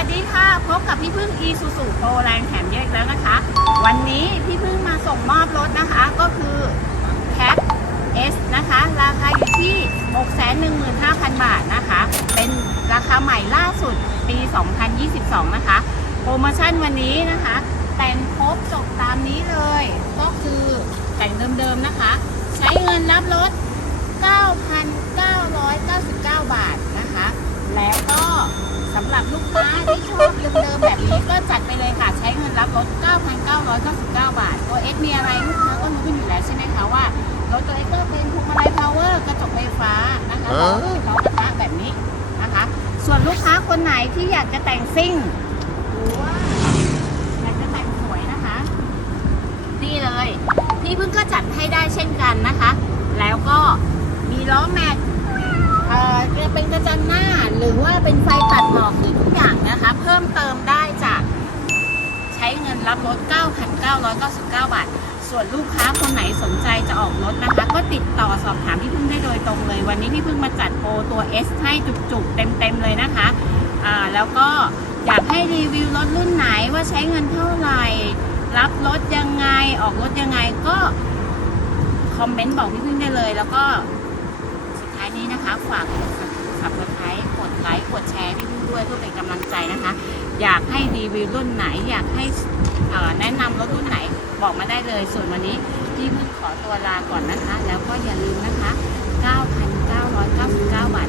วัสดีค่ะ พบกับพี่พึ่งอีซูซูโปรแรงแถมเยอะอีกแล้วนะคะ วันนี้พี่พึ่งมาส่งมอบรถนะคะ ก็คือแคป S นะคะ ราคาอยู่ที่ 615,000 บาทนะคะ เป็นราคาใหม่ล่าสุดปี 2022 นะคะ โปรโมชั่นวันนี้นะคะ แต่งครบจบตามนี้เลย ก็คือแต่งเดิมๆนะคะ ใช้เงินรับรถ 9 บาทนะคะ แล้วก็ สำหรับลูกค้าที่ชอบเดิมๆแบบนี้ก็จัดไปเลยค่ะ ใช้เงินรับรถ 9,999 บาท ตัว S มีอะไรลูกค้าก็รู้กันอยู่แล้วใช่ไหมคะว่ารถตัว S ก็เป็นพวงมาลัยพาวเวอร์กระจกไฟฟ้านะคะล้อลื่นล้อกระทะแบบนี้นะคะ ส่วนลูกค้าคนไหนที่อยากจะแต่งซิ่งหรือว่าอยากจะแต่งสวยนะคะนี่เลยพี่เพิ่งก็จัดให้ได้เช่นกันนะคะ แล้วก็มีล้อแม็กเอ่อจะเป็นกระจังหน้าหรือว่า เป็นไฟตัดหมอกอีกทุกอย่างนะคะ เพิ่มเติมได้จากใช้เงินรับรถ 9,999 บาท ส่วนลูกค้าคนไหนสนใจจะออกรถนะคะ ก็ติดต่อสอบถามพี่พึ่งได้โดยตรงเลย วันนี้พี่พึ่งมาจัดโปรตัว S ให้จุกๆ เต็มๆเลยนะคะอ่าแล้วก็อยากให้รีวิวรถรุ่นไหนว่าใช้เงินเท่าไหร่ รับรถยังไงออกรถยังไงก็คอมเมนต์บอกพี่พึ่งได้เลย แล้วก็สุดท้ายนี้นะคะฝากกดสับสไครต์กดไลค์ ด้วยเพื่อเป็นกำลังใจนะคะ อยากให้รีวิวรุ่นไหน อยากให้แนะนำรถรุ่นไหนบอกมาได้เลย ส่วนวันนี้พี่พึ่งขอตัวลาก่อนนะคะ แล้วก็อย่าลืมนะคะ 9,999 บาท